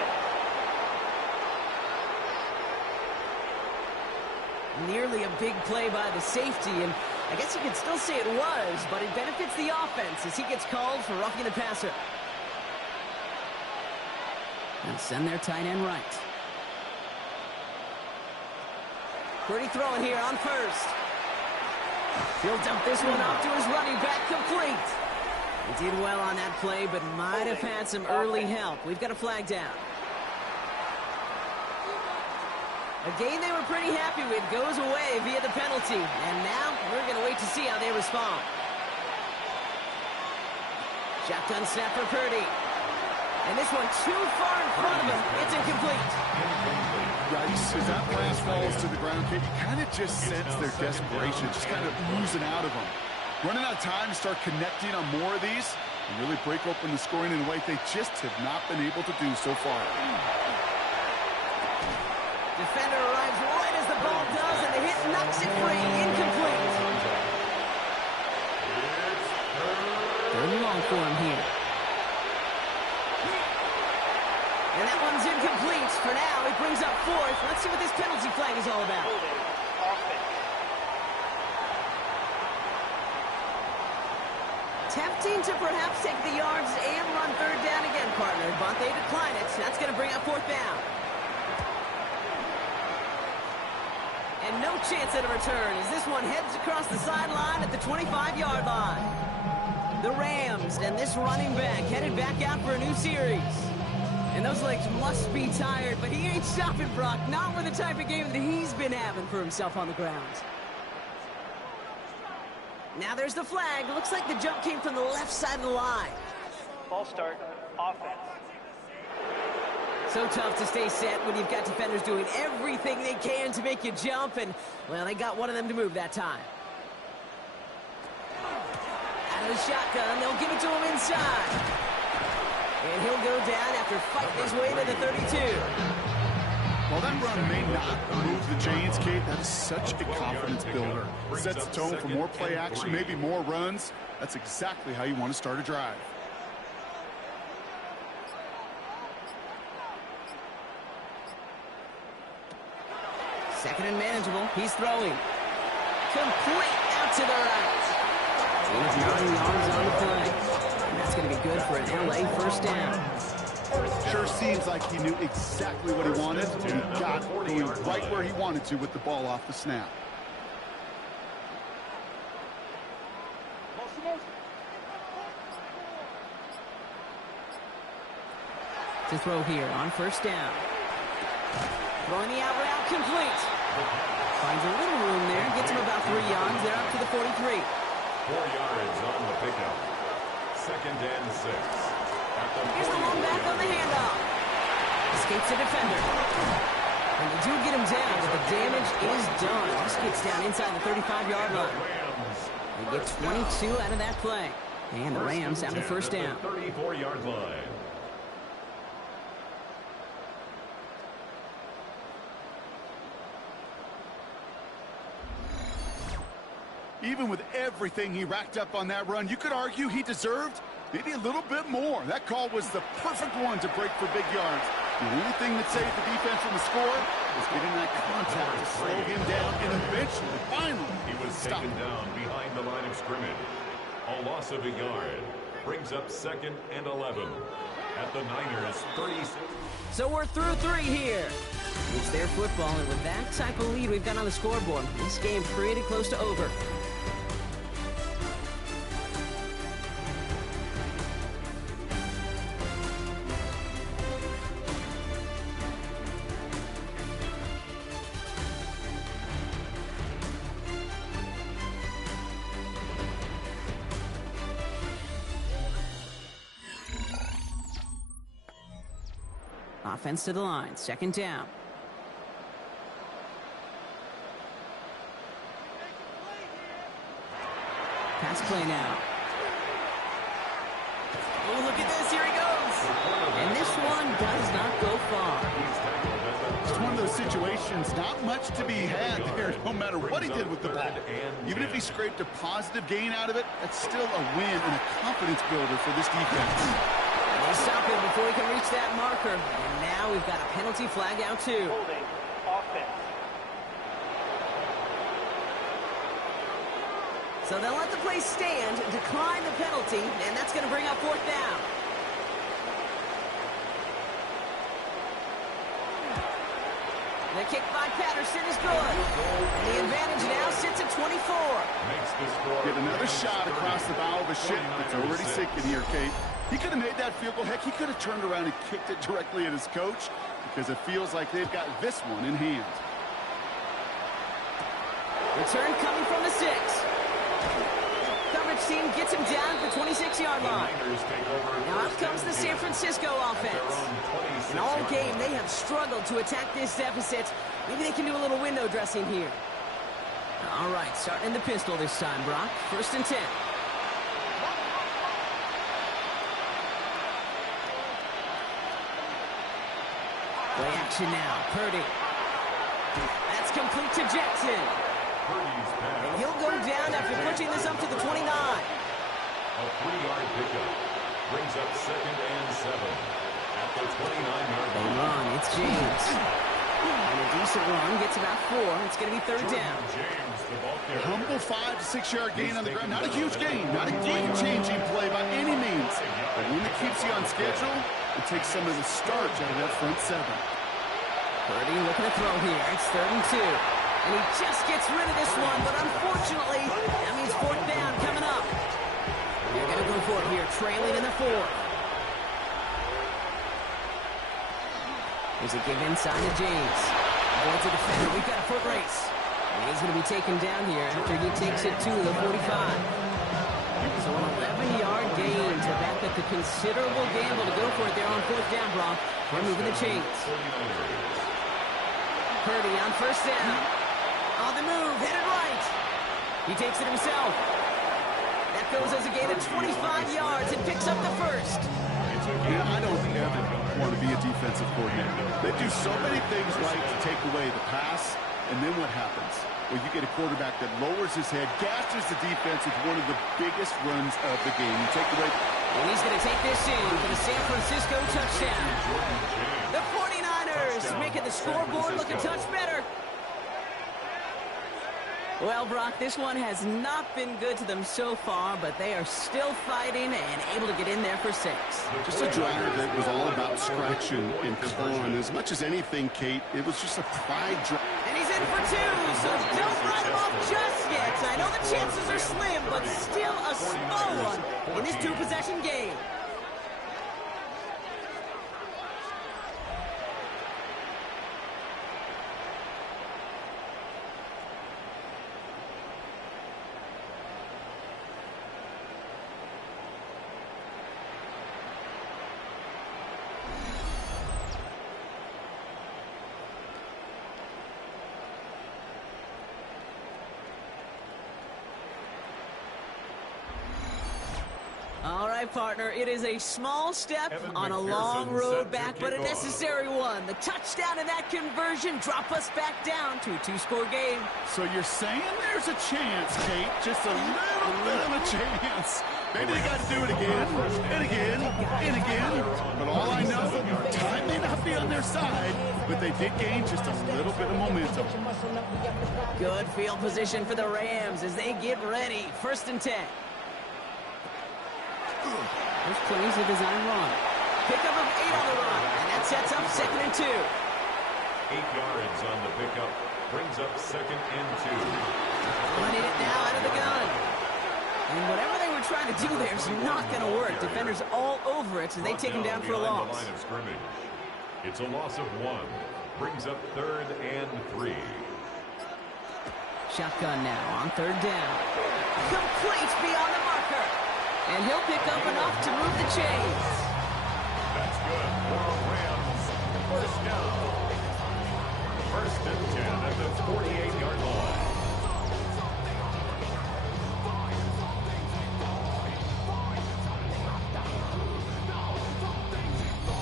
Nearly a big play by the safety, and I guess you could still say it was, but it benefits the offense as he gets called for roughing the passer. They'll send their tight end right. Purdy throwing here on 1st. He'll dump this one off to his running back, complete. He did well on that play, but might have had some early help. We've got a flag down. A game they were pretty happy with goes away via the penalty. And now we're going to wait to see how they respond. Shotgun snap for Purdy. And this one too far in front of him. It's incomplete. Yikes, as that pass falls to the ground, you kind of just sense their desperation, just kind of oozing out of them. Running out of time to start connecting on more of these and really break open the scoring in a way they just have not been able to do so far. Defender arrives right as the ball does, and the hit knocks it free. Incomplete. Third and long for him here. And that one's incomplete. For now, it brings up 4th. Let's see what this penalty flag is all about. Tempting to perhaps take the yards and run 3rd down again, partner, but they decline it. That's going to bring up 4th down. And no chance at a return as this one heads across the sideline at the 25-yard line. The Rams and this running back headed back out for a new series. And those legs must be tired, but he ain't stopping, Brock. Not with the type of game that he's been having for himself on the ground. Now there's the flag. Looks like the jump came from the left side of the line. Ball start, offense. So tough to stay set when you've got defenders doing everything they can to make you jump, and, well, they got one of them to move that time. Out of the shotgun, they'll give it to him inside. And he'll go down after fighting his way to the 32. Well, While that run may not move the chains, Kate, that is such a confidence builder. Sets the tone for more play action, maybe more runs. That's exactly how you want to start a drive. Second and manageable. He's throwing. Complete out to the right. He's 9 yards on the play. And that's going to be good for an LA first down. Sure seems like he knew exactly what he wanted, and he got going right where he wanted to with the ball off the snap. To throw here on first down. Throwing the out route complete. Finds a little room there. Gets him about 3 yards. They're up to the 43. 4 yards on the pickup. Second and 6. Here's the long back on the handoff. Escapes the defender. And they do get him down, but the damage is done. Just gets down inside the 35-yard line. They get 22 out of that play. And the Rams have the first down. 34-yard line. Even with everything he racked up on that run, you could argue he deserved maybe a little bit more. That call was the perfect one to break for big yards. The only thing that saved the defense from the score was getting that contact to slow him down, and eventually, finally, He was taken down behind the line of scrimmage. A loss of a yard brings up second and 11 at the Niners 36. So we're through 3 here. It's their football, and with that type of lead we've got on the scoreboard, this game pretty close to over. Offense to the line, second down. Pass play now. Oh, look at this, here he goes. And this one does not go far. It's one of those situations, not much to be had there, no matter what he did with the ball. Even if he scraped a positive gain out of it, that's still a win and a confidence builder for this defense. And they stop him before he can reach that marker. And now we've got a penalty flag out too. Holding offense. So they'll let the play stand, decline the penalty, and that's going to bring up fourth down. The kick by Patterson is good. And the advantage now sits at 24. Get another shot across the bow of a ship that's already sinking here, Kate. He could have made that field goal. Heck, he could have turned around and kicked it directly at his coach because it feels like they've got this one in hand. Return coming from the 6. Coverage team gets him down at the 26-yard line. Now up comes the San Francisco offense. And all game, they have struggled to attack this deficit. Maybe they can do a little window dressing here. All right, starting in the pistol this time, Brock. First and 10. Play action now. Purdy. That's complete to Jackson. And he'll go down after pushing this up to the 29. A 3-yard pickup brings up second and 7 at the 29-yard They line. run. It's James. And a decent run gets about 4. It's going to be third down. James, the ball carrier. Humble 5 to 6 yard gain on the ground. Not a huge gain, not a game-changing play by any means. But one that keeps you on schedule and takes some of the starch out of that front 7. Purdy looking to throw here. It's third and 2. And he just gets rid of this one, but unfortunately, that means fourth down coming up. They're going to go for it here, trailing in the 4th. There's a give inside to James. Avoids a defender. We've got a foot race. And he's going to be taken down here after he takes it to the 45. So an 11-yard gain to back up the considerable gamble to go for it there on fourth down, Brock. We're moving the chains. Purdy on first down. On the move, headed right. He takes it himself. That goes as a gain of 25 yards and picks up the first. Yeah, I don't ever want to be a defensive coordinator. They do so many things right to take away the pass, and then what happens? Well, you get a quarterback that lowers his head, gashes the defense with one of the biggest runs of the game. You take away... And he's going to take this in for the San Francisco touchdown. The 49ers making the scoreboard look a touch better. Well, Brock, this one has not been good to them so far, but they are still fighting and able to get in there for 6. Just a drive that was all about scratching and clawing. As much as anything, Kate, it was just a pride drive. And he's in for 2, so don't write him off just yet. I know the chances are slim, but still a small one in this 2-possession game. All right, partner, it is a small step on a long road back, but a necessary one. The touchdown and that conversion drop us back down to a 2-score game. So you're saying there's a chance, Kate, just a little bit of a chance. Maybe they got to do it again, and again, and again. But all I know, time may not be on their side, but they did gain just a little bit of momentum. Good field position for the Rams as they get ready. 1st and 10. There's plays a design run. Pickup of 8 on the run, and that sets up 2nd and 2. 8 yards on the pickup. Brings up 2nd and 2. Running it now out of the gun. And whatever they were trying to do there is not going to work. Defenders all over it, so they take him down for a loss. Line of scrimmage. It's a loss of 1. Brings up 3rd and 3. Shotgun now on 3rd down. Complete beyond the marker. And he'll pick up enough to move the chains. That's good for Rams. 1st down. 1st and 10 at the 48-yard line.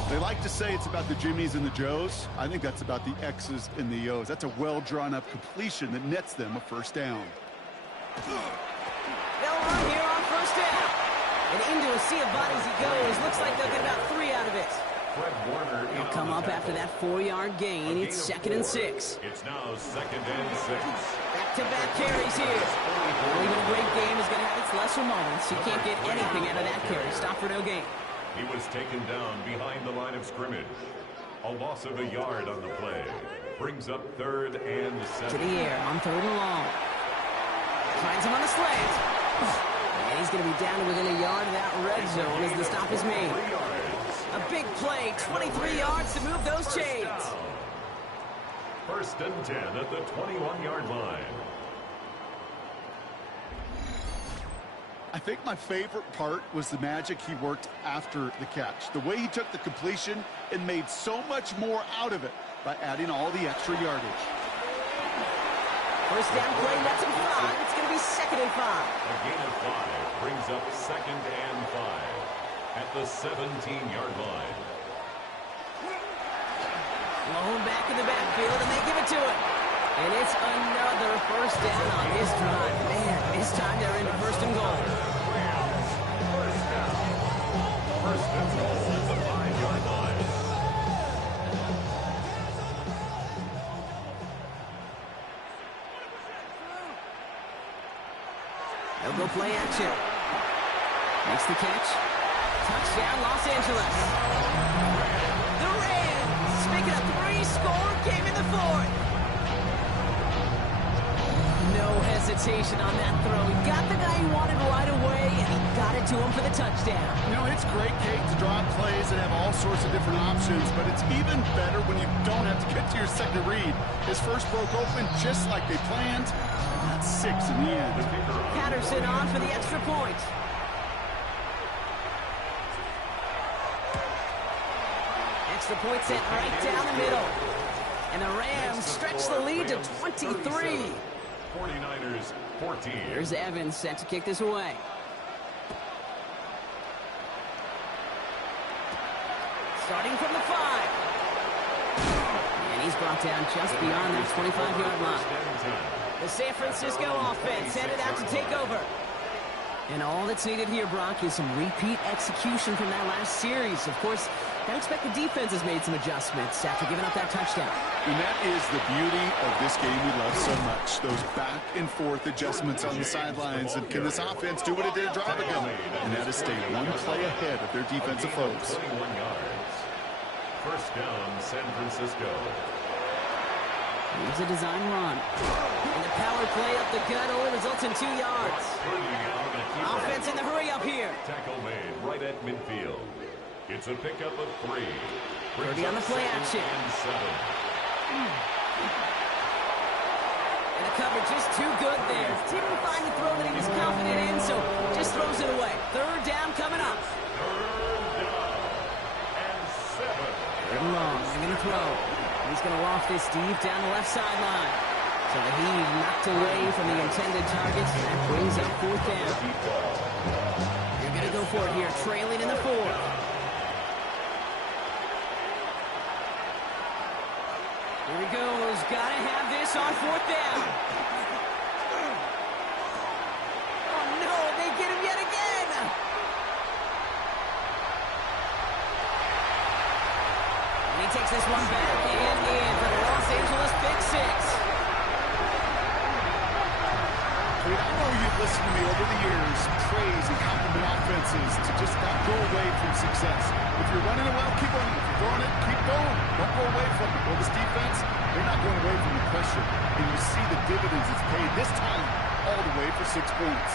They like to say it's about the Jimmies and the Joes. I think that's about the X's and the O's. That's a well-drawn-up completion that nets them a 1st down. They'll run here on 1st down. And into a sea of bodies he goes. Looks like they'll get about 3 out of it. Fred Warner They'll come up after that 4-yard gain. It's 2nd and 6. It's now 2nd and 6. Back-to-back carries here. Well, even a great game is going to have its lesser moments. You can't get anything out of that carry. Stop for no gain. He was taken down behind the line of scrimmage. A loss of a yard on the play. Brings up 3rd and 7. To the air on 3rd and long. Finds him on the slant. And he's going to be down to within a yard of that red zone as the stop is made. A big play, 23 yards to move those chains. 1st and 10 at the 21-yard line. I think my favorite part was the magic he worked after the catch. The way he took the completion and made so much more out of it by adding all the extra yardage. 1st down play, that's in 5. It's going to be 2nd and 5. A gain of 5 brings up 2nd and 5 at the 17-yard line. Blown back in the backfield, and they give it to him. And it's another 1st down on his drive. Man, this time they're into 1st and goal. Rams, 1st down. 1st and goal at the 5-yard line. They'll go play action. Makes the catch. Touchdown, Los Angeles. The Rams making a 3-score game in the 4th. No hesitation on that throw. He got the guy he wanted right away, and he got it to him for the touchdown. You know, it's great, Kate, to draw plays and have all sorts of different options, but it's even better when you don't have to get to your second read. His first broke open just like they planned. That's 6 in the end. Patterson on for the extra point. Extra point sent right down the middle. And the Rams stretch the lead to 23. 49ers 14. Here's Evans set to kick this away. Starting from the 5. And he's brought down just beyond that 25-yard line. The San Francisco offense headed out to take over. And all that's needed here, Brock, is some repeat execution from that last series. Of course, I expect the defense has made some adjustments after giving up that touchdown. And that is the beauty of this game we love so much. Those back and forth adjustments on the sidelines. And can this offense do what it did a drive ago? And that is stay one play ahead of their defensive foes. 21 yards. First down, San Francisco. Here's a design run. And the power play up the gut only results in 2 yards. Offense in the hurry up here. Tackle made right at midfield. It's a pickup of 3. Purdy on the play action. And 7. And the coverage just too good there. Didn't find the throw that he was confident in, so just throws it away. Third down coming up. Third down and 7. Third and long. They're going to throw. He's going to loft this deep down the left sideline. So the heave knocked away from the intended target. That brings up 4th down. You're going to go for it here, trailing in the 4th. Here he goes. Got to have this on 4th down. Oh, no. They get him yet again. And he takes this one back and in for the Los Angeles pick 6. I know you've listened to me over the years, praise and compliment offenses to just not go away from success. If you're running it well, keep running. If you're throwing it, keep going. Don't go away from it. Well, this defense, they're not going away from the pressure. And you see the dividends it's paid this time all the way for 6 points.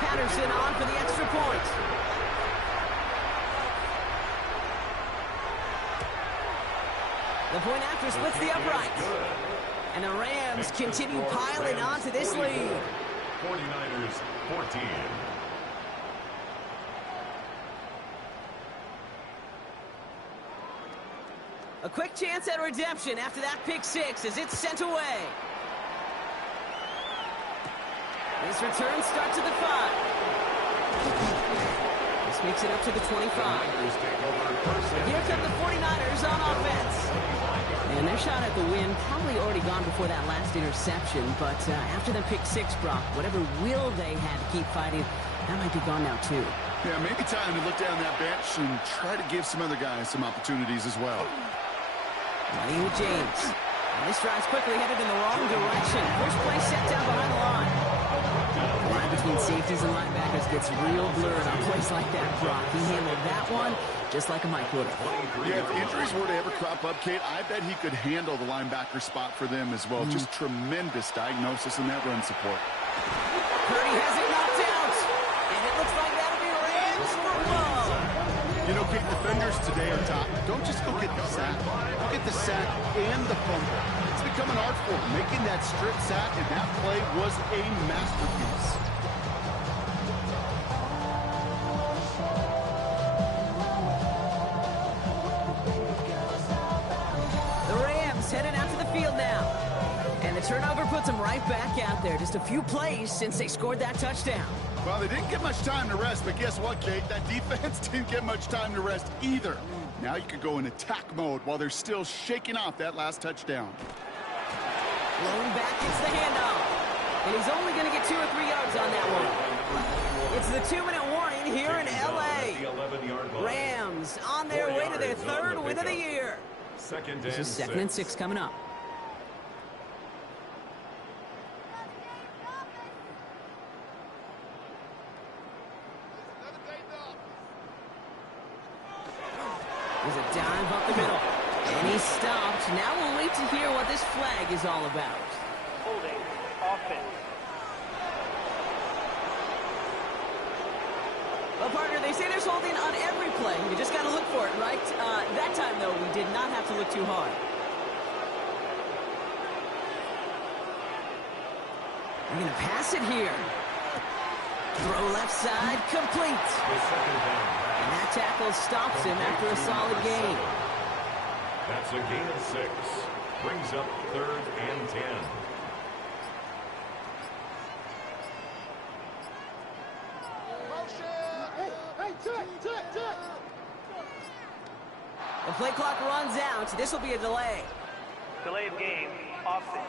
Patterson on for the extra point. The point after splits the upright. And the Rams continue piling on to this lead. 49ers 14. A quick chance at redemption after that pick 6 as it's sent away. This return starts at the 5. This makes it up to the 25. Here come the 49ers on offense. And their shot at the win probably already gone before that last interception, but after the pick 6, Brock, whatever will they had to keep fighting, that might be gone now too. Yeah, maybe time to look down that bench and try to give some other guys some opportunities as well. Running with James. And this drive's quickly headed in the wrong direction. First play set down behind the line. The line between safeties and linebackers gets real blurred on plays like that, Brock. He handled that one just like a Mike would have. Yeah, if injuries were to ever crop up, Kate, I bet he could handle the linebacker spot for them as well. Just tremendous diagnosis in that run support. Purdy has it knocked out. And it looks like that'll be Rams football. You know, Kate, defenders today are top. Don't just go get the sack. Go get the sack and the fumble. It's become an art form. Making that strip sack, and that play was a masterpiece. Headed out to the field now. And the turnover puts them right back out there. Just a few plays since they scored that touchdown. Well, they didn't get much time to rest, but guess what, Kate? That defense didn't get much time to rest either. Now you can go in attack mode while they're still shaking off that last touchdown. Rolling back, it's the handoff. And he's only going to get 2 or 3 yards on that one. It's the 2-minute warning here in L.A. Rams on their way to their 3rd win of the year. This is 2nd and 6 coming up. There's a dive up the middle. And he's stopped. Now we'll wait to hear what this flag is all about. Holding offense. Well, partner, they say there's holding on every play. You just got to look for it, right? That time, though, we did not have to look too hard. They're going to pass it here. Throw left side, complete. And that tackle stops him after a solid gain. That's a gain of 6. Brings up 3rd and 10. play clock runs out. This will be a delay. Delay of game, offense.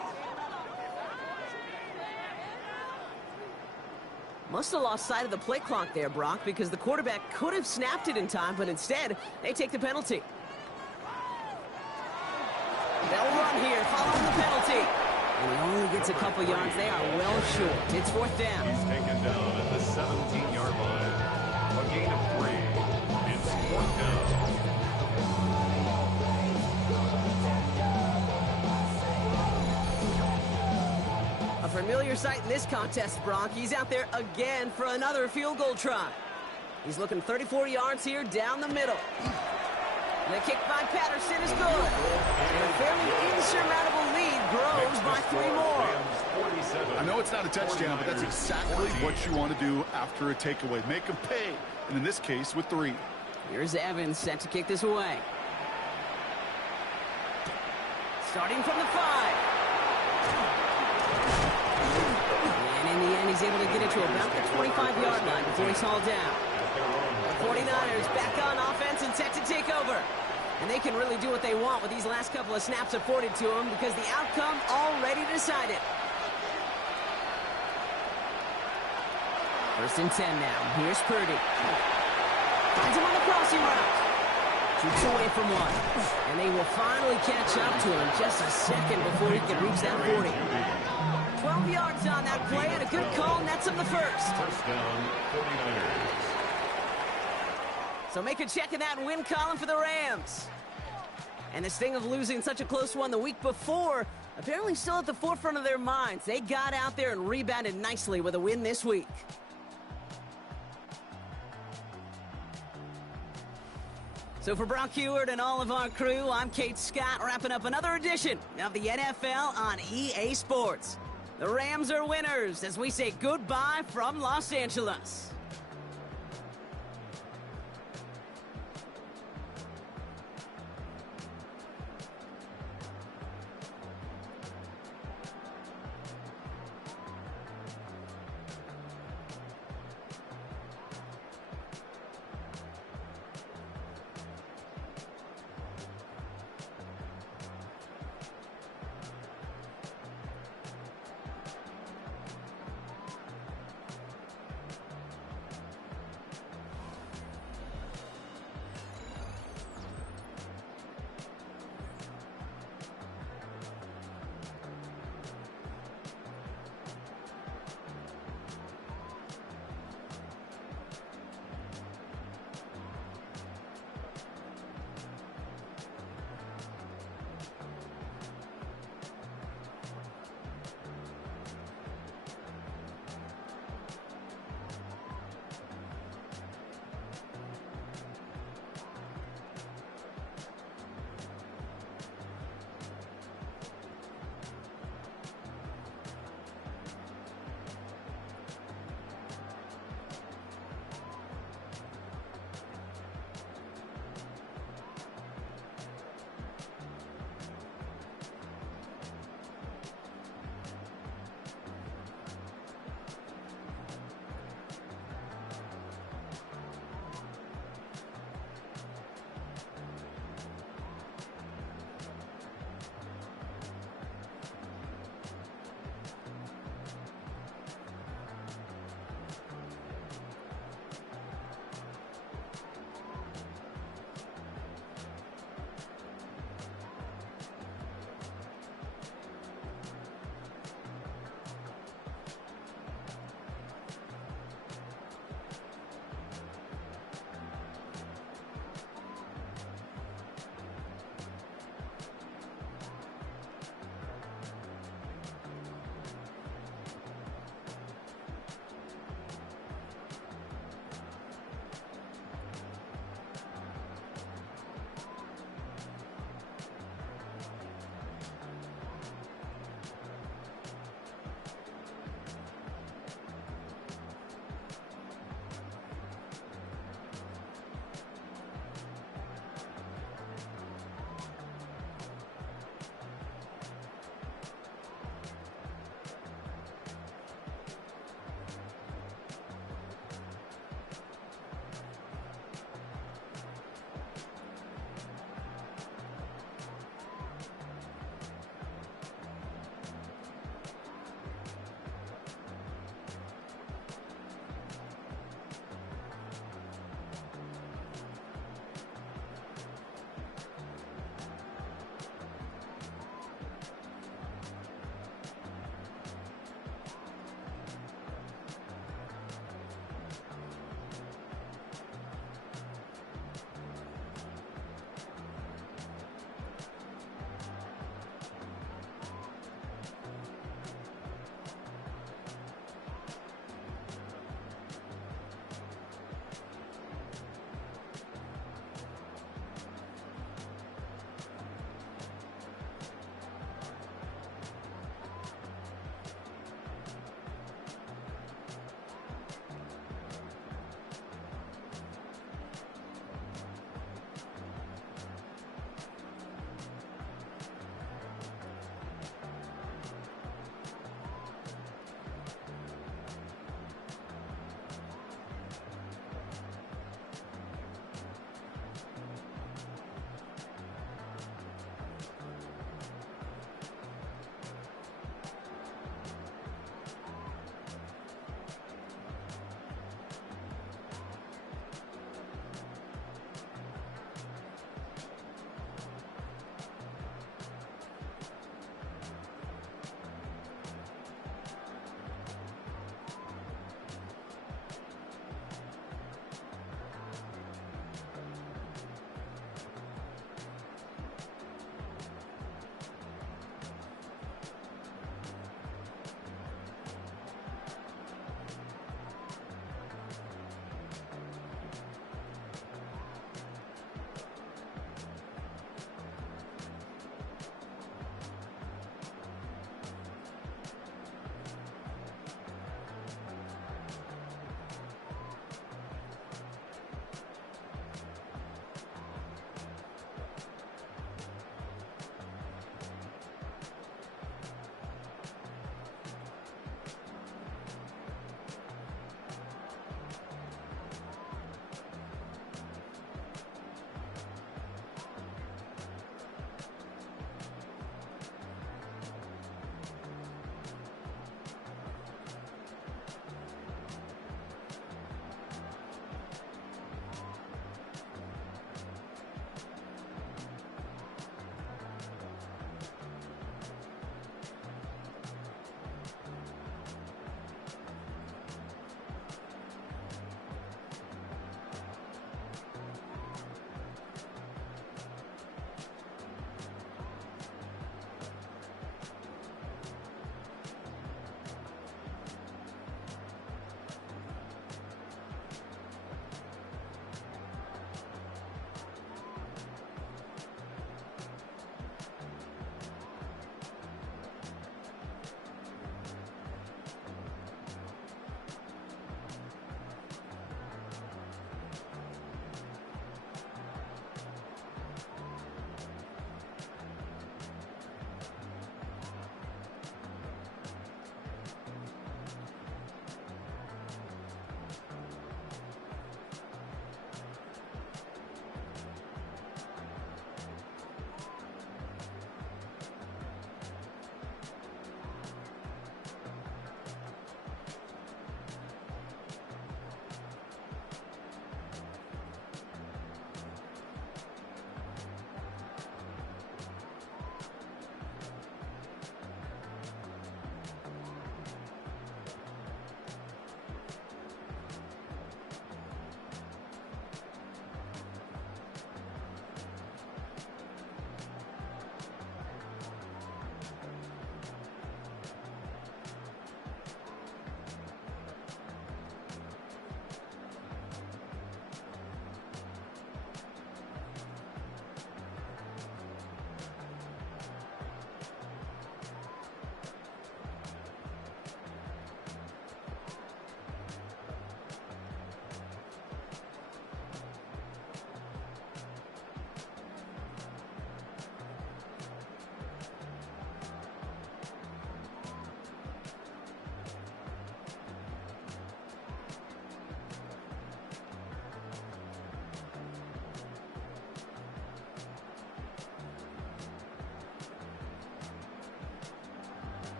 Must have lost sight of the play clock there, Brock, because the quarterback could have snapped it in time, but instead, they take the penalty. They'll run here, following the penalty. And he only gets a couple yards. They are well short. It's fourth down. He's taken down at the 17-yard line. A gain of 3. It's fourth down. A familiar sight in this contest, Brock. He's out there again for another field goal try. He's looking 34 yards here down the middle. The kick by Patterson is good. And a fairly insurmountable lead grows by 3 more. I know it's not a touchdown, but that's exactly what you want to do after a takeaway. Make them pay, and in this case, with 3. Here's Evans set to kick this away. Starting from the 5. And in the end, he's able to get it to about the 25-yard line before he's hauled down. The 49ers back on offense and set to take over. And they can really do what they want with these last couple of snaps afforded to them because the outcome already decided. First and 10 now. Here's Purdy. Finds him on the crossing route. Shoots away from one. And they will finally catch up to him just a second before he can reach that 40. 12 yards on that play and a good call nets him the first. First down, 49ers. So make a check in that win column for the Rams. And this thing of losing such a close one the week before, apparently still at the forefront of their minds. They got out there and rebounded nicely with a win this week. So for Brock Heward and all of our crew, I'm Kate Scott, wrapping up another edition of the NFL on EA Sports. The Rams are winners as we say goodbye from Los Angeles.